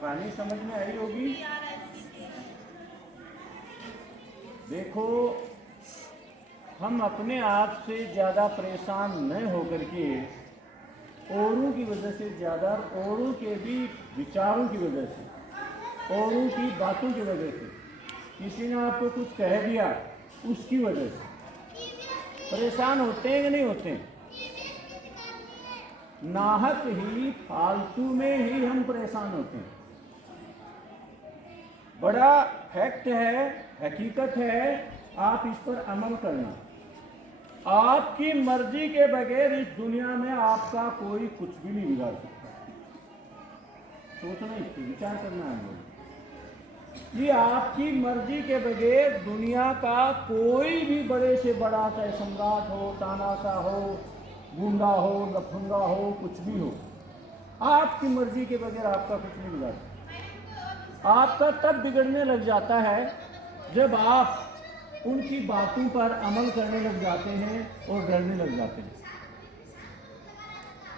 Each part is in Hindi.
कहानी समझ में आई होगी। देखो, हम अपने आप से ज़्यादा परेशान न होकर के औरों की वजह से ज़्यादा, औरों के भी विचारों की वजह से, औरों की बातों की वजह से, किसी ने आपको कुछ कह दिया उसकी वजह से परेशान होते हैं कि नहीं होते हैं? नाहक ही, फालतू में ही हम परेशान होते हैं। बड़ा फैक्ट है, हकीकत है, आप इस पर अमल करना। आपकी मर्जी के बगैर इस दुनिया में आपका कोई कुछ भी नहीं बिगाड़ सकता। सोचना, इससे विचार करना है लोग कि आपकी मर्जी के बगैर दुनिया का कोई भी बड़े से बड़ा, चाहे सम्राट हो, तानाशाह हो, गुंडा हो, लफंगा हो, कुछ भी हो, आपकी मर्जी के बगैर आपका कुछ नहीं बिगाड़ता। आपका तब बिगड़ने लग जाता है जब आप उनकी बातों पर अमल करने लग जाते हैं और डरने लग जाते हैं।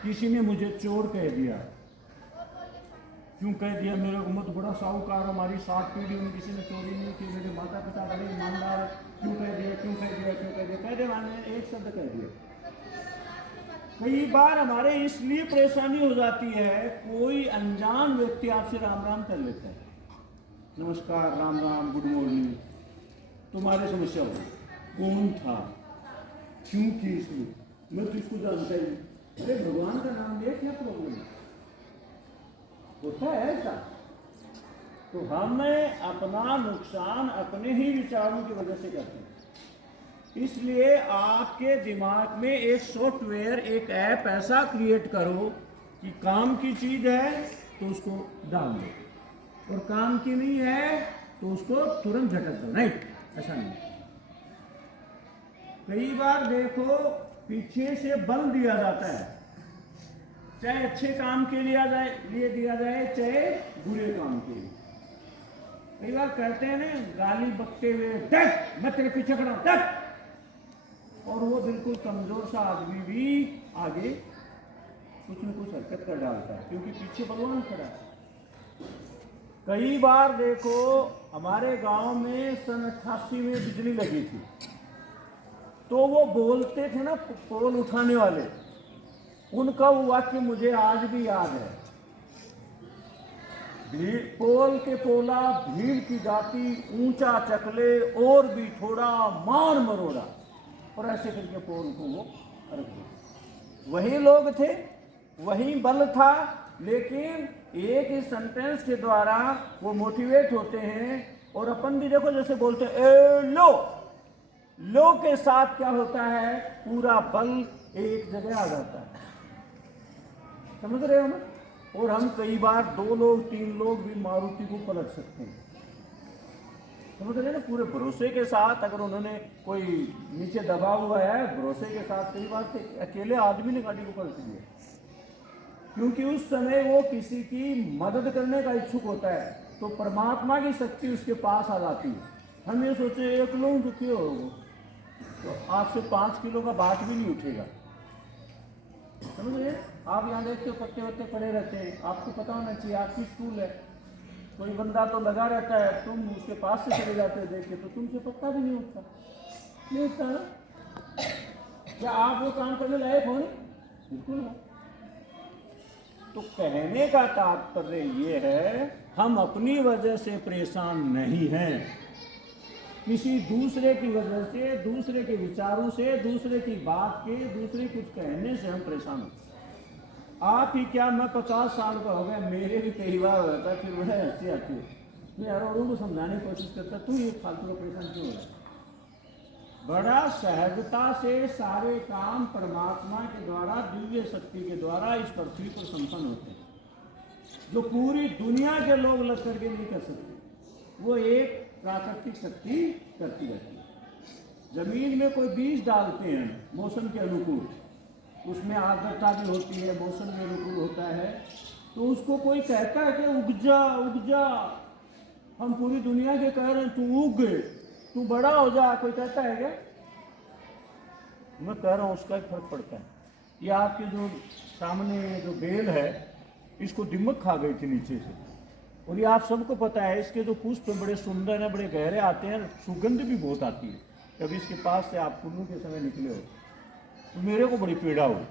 किसी ने मुझे चोर कह दिया, क्यों कह दिया? मेरे को मत बड़ा साहूकार, हमारी 7 पीढ़ी में किसी ने चोरी नहीं की, मेरे माता पिता बड़े ईमानदार, क्यों कह दिया, क्यों कह दिया, क्यों कह दिया? कह दे माने एक शब्द कह दिया। कई बार हमारे इसलिए परेशानी हो जाती है, कोई अनजान व्यक्ति आपसे राम राम कर लेता है, नमस्कार, राम राम, गुड मॉर्निंग, तुम्हारी समस्या हो, कौन था, क्यों की इसने, मैं तो इसको जानता ही नहीं। अरे भगवान का नाम लिया, क्या प्रॉब्लम है? होता है ऐसा। तो हमें अपना नुकसान अपने ही विचारों की वजह से करते हैं। इसलिए आपके दिमाग में एक सॉफ्टवेयर, एक ऐप ऐसा क्रिएट करो कि काम की चीज है तो उसको डाल दो, और काम की नहीं है तो उसको तुरंत झटक दो। नहीं, ऐसा नहीं। कई बार देखो, पीछे से बल दिया जाता है, चाहे अच्छे काम के लिए दिया जाए, चाहे बुरे काम के लिए। कई बार कहते हैं ना, गाली बकते हुए, देख मैं तेरे पीछे खड़ा हूं, देख, और वो बिल्कुल कमजोर सा आदमी भी आगे कुछ न कुछ हरकत कर डालता है, क्योंकि पीछे बलवान खड़ा है। कई बार देखो, हमारे गांव में सन 88 में बिजली लगी थी, तो वो बोलते थे ना, पोल उठाने वाले, उनका वो वाक्य मुझे आज भी याद है। पोल के पोला भीड़ की जाती, ऊंचा चकले और भी थोड़ा मार मरोड़ा, और ऐसे करके पोल को वो रख दिया। वही लोग थे, वही बल था, लेकिन एक ही सेंटेंस के द्वारा वो मोटिवेट होते हैं। और अपन भी देखो, जैसे बोलते हैं ए लो के साथ क्या होता है, पूरा बल एक जगह आ जाता है। समझ रहे हो ना? और हम कई बार 2 लोग 3 लोग भी मारुति को पलट सकते हैं। समझ रहे हैं ना? पूरे भरोसे के साथ, अगर उन्होंने कोई नीचे दबा हुआ है, भरोसे के साथ कई बार अकेले आदमी ने गाड़ी को पलट दिया, क्योंकि उस समय वो किसी की मदद करने का इच्छुक होता है, तो परमात्मा की शक्ति उसके पास आ जाती है। हम ये सोचे 1 लोग दुखी हो, तो आपसे 5 किलो का बाट भी नहीं उठेगा। समझ रहे? आप यहाँ देखते हो पत्ते वत्ते पड़े रहते हैं, आपको पता होना चाहिए आपकी स्कूल है, कोई बंदा तो लगा रहता है, तुम उसके पास से चले जाते हो देख के, तो तुमसे पत्ता भी नहीं उठता, नहीं उठता ना? क्या आप वो काम करने लायक हो? बिल्कुल है। तो कहने का तात्पर्य ये है, हम अपनी वजह से परेशान नहीं हैं, किसी दूसरे की वजह से, दूसरे के विचारों से, दूसरे की बात के, दूसरे कुछ कहने से हम परेशान होते। आप ही क्या, मैं 50 साल का हो गया, मेरे भी कई बार हो जाता है, फिर वह हंसी आती है, मैं यार औरों को समझाने की कोशिश करता, तू ये फालतू का परेशान क्यों हो रहा है? बड़ा सहजता से सारे काम परमात्मा के द्वारा, दिव्य शक्ति के द्वारा इस पृथ्वी पर संपन्न होते हैं, जो पूरी दुनिया के लोग लग करके नहीं कर सकते। वो एक प्राकृतिक शक्ति करती रहती है। जमीन में कोई बीज डालते हैं मौसम के अनुकूल, उसमें आर्द्रता भी होती है, मौसम के अनुकूल होता है, तो उसको कोई कहता है कि उग जा उग जा, हम पूरी दुनिया के कह रहे हैं तू उग, तू बड़ा हो जा, कोई कहता है क्या? मैं कह रहा हूँ उसका एक फर्क पड़ता है। ये आपके जो सामने जो बेल है, इसको दिमक खा गई थी नीचे से। और ये आप सबको पता है, इसके जो पुष्प बड़े सुंदर हैं, बड़े गहरे आते हैं, सुगंध भी बहुत आती है। कभी इसके पास से आप कुल्लू के समय निकले हो तो मेरे को बड़ी पीड़ा हुई।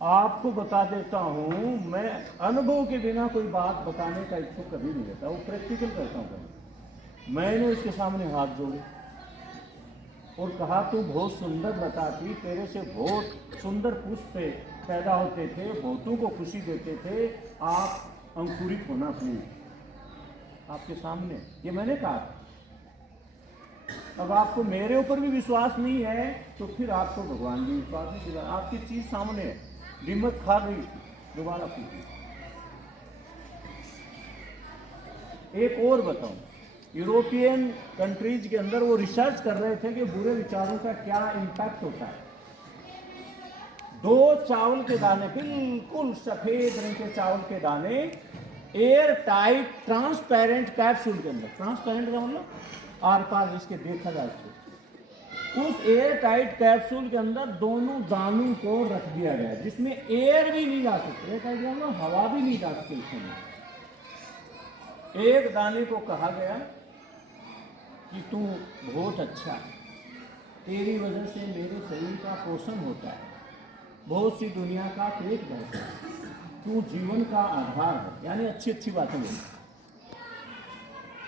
आपको बता देता हूँ, मैं अनुभव के बिना कोई बात बताने का इच्छुक कभी नहीं रहता, वो प्रैक्टिकल करता हूँ कभी। मैंने उसके सामने हाथ जोड़े और कहा, तू बहुत सुंदर बताती, तेरे से बहुत सुंदर पुष्प पैदा होते थे, बहुतों को खुशी देते थे, आप अंकुरित होना प्लीज। आपके सामने ये मैंने कहा। अब आपको मेरे ऊपर भी विश्वास नहीं है तो फिर आपको भगवान भी विश्वास नहीं दिला। आपकी चीज सामने है, दिमक खा गई, दोबारा पूछी। एक और बताऊं, यूरोपियन कंट्रीज के अंदर वो रिसर्च कर रहे थे कि बुरे विचारों का क्या इम्पैक्ट होता है। 2 चावल के दाने, बिल्कुल सफेद रंग के चावल के दाने, एयर टाइट ट्रांसपेरेंट कैप्सूल के अंदर, ट्रांसपेरेंट का मतलब आर पार जिसके देखा जा सके, उस एयर टाइट कैप्सूल के अंदर दोनों दानों को रख दिया गया, जिसमें एयर भी नहीं जा सकते, हवा भी नहीं जा सकती उसमें। एक दाने को कहा गया कि तू बहुत अच्छा है, तेरी वजह से मेरे शरीर का पोषण होता है, बहुत सी दुनिया का पेट भरता है, तू जीवन का आधार है, यानी अच्छी अच्छी बातें बोली।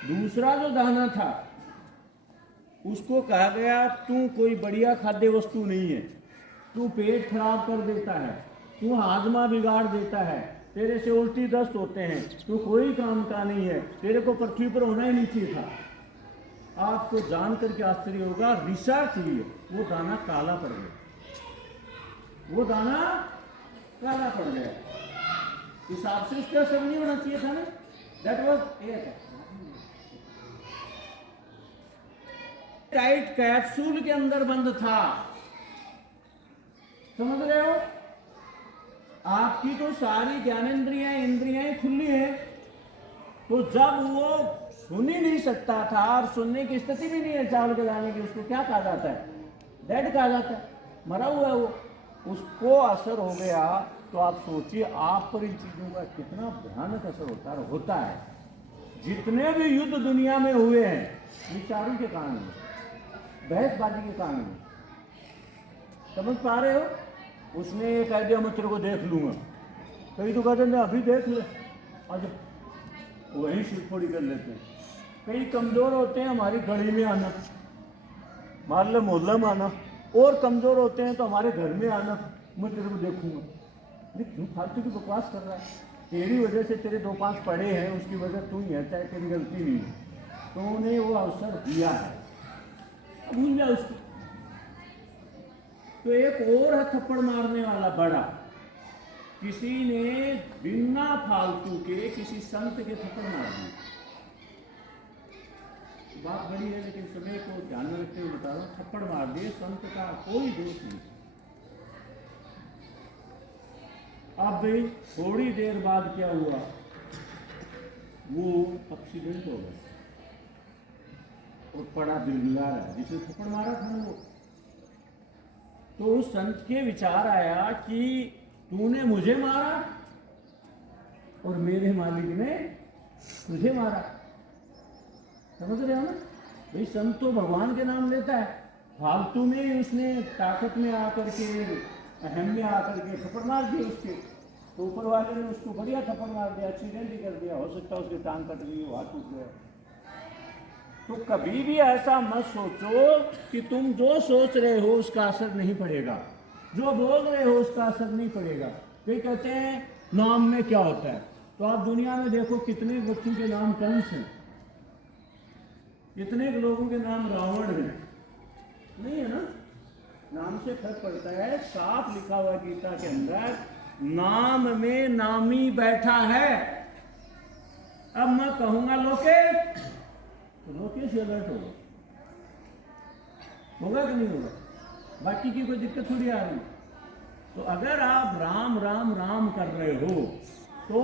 दूसरा जो दाना था उसको कहा गया, तू कोई बढ़िया खाद्य वस्तु नहीं है, तू पेट खराब कर देता है, तू हाजमा बिगाड़ देता है, तेरे से उल्टी दस्त होते हैं, तू कोई काम का नहीं है, तेरे को पृथ्वी पर होना ही नहीं चाहिए था। आपको जान करके आश्चर्य होगा, रिसर्च हुई है, वो दाना काला पड़ गया, वो दाना काला पड़ गया। हिसाब से उसका असर नहीं होना चाहिए था ना। That was air tight capsule के अंदर बंद था, समझ रहे हो? आपकी तो सारी ज्ञानेंद्रियां इंद्रियां खुली हैं, तो जब वो सुन ही नहीं सकता था और सुनने की स्थिति भी नहीं है चावल के दाने की, उसको क्या कहा जाता है? डेड कहा जाता है, मरा हुआ है वो। उसको असर हो गया तो आप सोचिए आप पर इन चीजों का कितना भयानक असर होता है। जितने भी युद्ध दुनिया में हुए हैं विचारों के कारण, बहसबाजी के कारण, समझ पा रहे हो? उसने ये कह दिया मैं तेरे को देख लूंगा, कई तो कहते हैं अभी देख ले, आज वही सिरफोड़ी कर लेते हैं। कई कमजोर होते हैं, हमारी गली में आना, मान लो मोहल्ला में आना, और कमजोर होते हैं तो हमारे घर में आना, मैं तेरे को देखूंगा। क्यों फालतू की बकवास कर रहा है? तेरी वजह से तेरे 2-5 पड़े हैं, उसकी वजह तू ही है, चाहे तेरी गलती नहीं है, तो उन्हें वो अवसर दिया है, भूल जाए उसको। तो एक और है थप्पड़ मारने वाला बड़ा, किसी ने बिना फालतू के किसी संत के थप्पड़ मार दिए। बात बड़ी है लेकिन समय को ध्यान में रखते हुए बता रहा हूं, थप्पड़ मार दिए, संत का कोई दोष नहीं। अब भाई थोड़ी देर बाद क्या हुआ, वो एक्सीडेंट हो गया और पड़ा दिलगिला रहा है जिसे थप्पड़ मारा था वो। तो उस संत के विचार आया कि तूने मुझे मारा और मेरे मालिक ने तुझे मारा। समझ रहे हो ना भाई? संत तो भगवान के नाम लेता है, फालतू में उसने ताकत में आकर के, अहम में आकर के थप्पड़ मार दिए उसके, तो ऊपर वाले ने उसको बढ़िया थप्पड़ मार दिया, एक्सीडेंट ही कर दिया, हो सकता है उसकी टांग कट गई, हाथ टूट गया। तो कभी भी ऐसा मत सोचो कि तुम जो सोच रहे हो उसका असर नहीं पड़ेगा, जो बोल रहे हो उसका असर नहीं पड़ेगा। कई कहते हैं नाम में क्या होता है, तो आप दुनिया में देखो कितने बच्चों के नाम कंस हैं, कितने लोगों के नाम रावण हैं, नहीं है ना? नाम से फर्क पड़ता है। साफ लिखा हुआ गीता के अंदर, नाम में नामी बैठा है। अब मैं कहूंगा लोकेश, तो लोकेश अलर्ट होगा कि नहीं होगा? बाकी की कोई दिक्कत थोड़ी आ रही। तो अगर आप राम राम राम कर रहे हो तो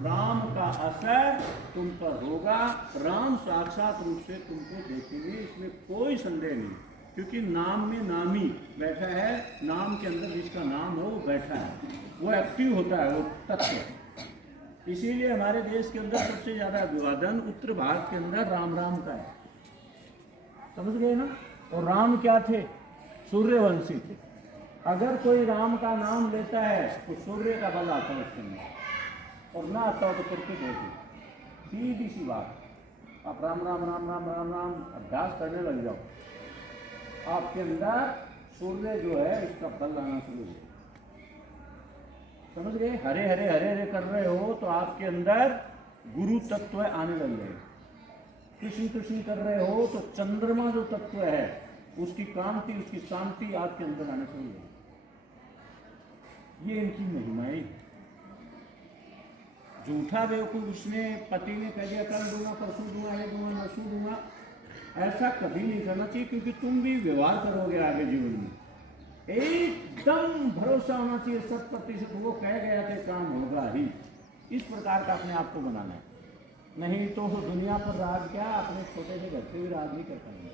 राम का असर तुम पर होगा, राम साक्षात रूप से तुमको देखेंगे, इसमें कोई संदेह नहीं। क्योंकि नाम में नामी बैठा है, नाम के अंदर जिसका नाम हो वो बैठा है, वो एक्टिव होता है, वो तत्व। इसीलिए हमारे देश के अंदर सबसे ज़्यादा अभिवादन उत्तर भारत के अंदर राम राम का है, समझ गए ना। और राम क्या थे? सूर्यवंशी थे। अगर कोई राम का नाम लेता है तो सूर्य का बल आता है उसके अंदर, और ना आता हो तो क्रिकेट होती। सीधी सी बात, आप राम राम राम राम राम राम अभ्यास करने लग जाओ, आपके अंदर सूर्य जो है इसका बल आना शुरू हो, समझ गए। हरे हरे हरे हरे कर रहे हो तो आपके अंदर गुरु तत्व आने लग जाएगा। कृष्ण कृष्ण कर रहे हो तो चंद्रमा जो तत्व है उसकी कांति, उसकी शांति आपके अंदर आने शुरू हो। ये इनकी महिमाएं। झूठा बेवकूफ उसने पति ने कह दिया कल दूंगा, परसों दूंगा, ये दूंगा, नसू दूंगा, ऐसा कभी नहीं करना चाहिए, क्योंकि तुम भी व्यवहार करोगे आगे जीवन में। एकदम भरोसा होना चाहिए 100%, वो कह गया कि काम होगा ही। इस प्रकार का अपने आप को बनाना है, नहीं तो दुनिया पर राज क्या, अपने छोटे से घर से भी राज नहीं कर पाएंगे,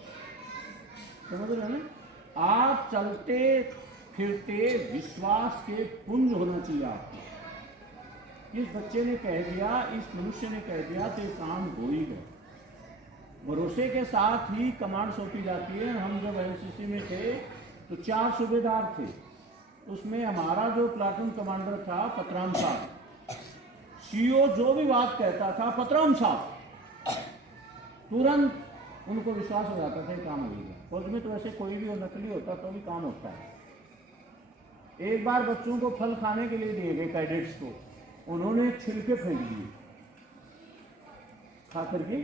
समझ रहे हैं ना। आप चलते फिरते विश्वास के पुंज होना चाहिए आपको। इस बच्चे ने कह दिया, इस मनुष्य ने कह दिया तो काम हो ही गया। भरोसे के साथ ही कमांड सौंपी जाती है। हम जब एनसीसी में थे तो 4 सूबेदार थे, उसमें हमारा जो प्लाटून कमांडर था पतराम साहब, सीओ जो भी बात कहता था पतराम साहब, तुरंत उनको विश्वास हो जाता था काम हो गया। फौज में तो ऐसे कोई भी हो, नकली होता तो भी काम होता है। एक बार बच्चों को फल खाने के लिए दिए गए कैडेट्स को, उन्होंने छिलके फेंक दिए खा करके,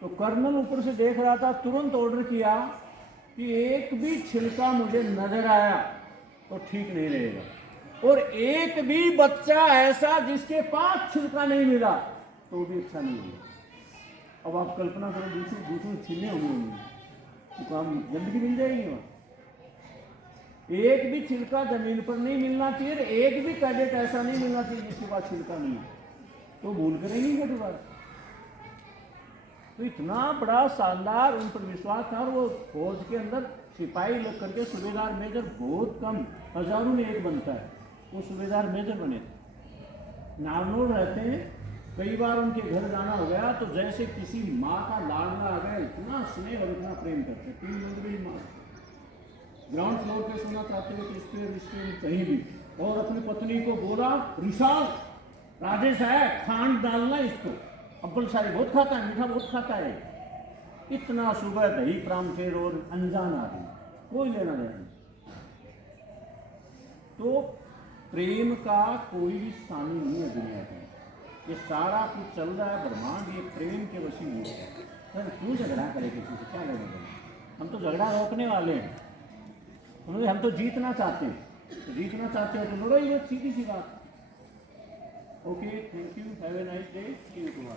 तो कर्नल ऊपर से देख रहा था, तुरंत ऑर्डर किया कि एक भी छिलका मुझे नजर आया तो ठीक नहीं रहेगा, और एक भी बच्चा ऐसा जिसके पास छिलका नहीं मिला तो भी अच्छा नहीं होगा। अब आप कल्पना करो, दूसरे छीने होंगे तो काम गंदगी मिल जाएगी वहाँ। एक भी छिलका जमीन पर नहीं मिलना चाहिए, एक भी कैडेट ऐसा नहीं मिलना चाहिए जिसके पास छिलका नहीं है, तो भूल करेंगे क्या दोबारा। तो इतना बड़ा शानदार उन पर विश्वास था, और वो फौज के अंदर सिपाही लग करके सूबेदार मेजर बहुत कम, हजारों में एक बनता है, वो सूबेदार मेजर बने थे। नारनौल रहते हैं, कई बार उनके घर जाना हो गया तो जैसे किसी माँ का लाडला आ गया, इतना स्नेह और इतना प्रेम करते। 3 मंजिल माँ, ग्राउंड फ्लोर पे सोना चाहते हुए तो स्टेयर कहीं भी, और अपनी पत्नी को बोला, ऋषाल राजेश है, खांड डालना इसको, अब्बल सारी बहुत खाता है, मीठा बहुत खाता है। इतना सुबह दही प्रामखेर और अनजान आदमी, कोई लेना देना। तो प्रेम का कोई भी सानी नहीं है दुनिया का। ये सारा कुछ चल रहा है ब्रह्मांड, ये प्रेम के वशीभूत है। सर क्यों झगड़ा करे किसी से, क्या लेना देना। हम तो झगड़ा रोकने वाले हैं, उन्होंने हम तो जीतना चाहते हैं, तो जीतना चाहते हो तो लड़ो ही, सीधी सी बात। Okay, thank you, have a nice day, see you tomorrow.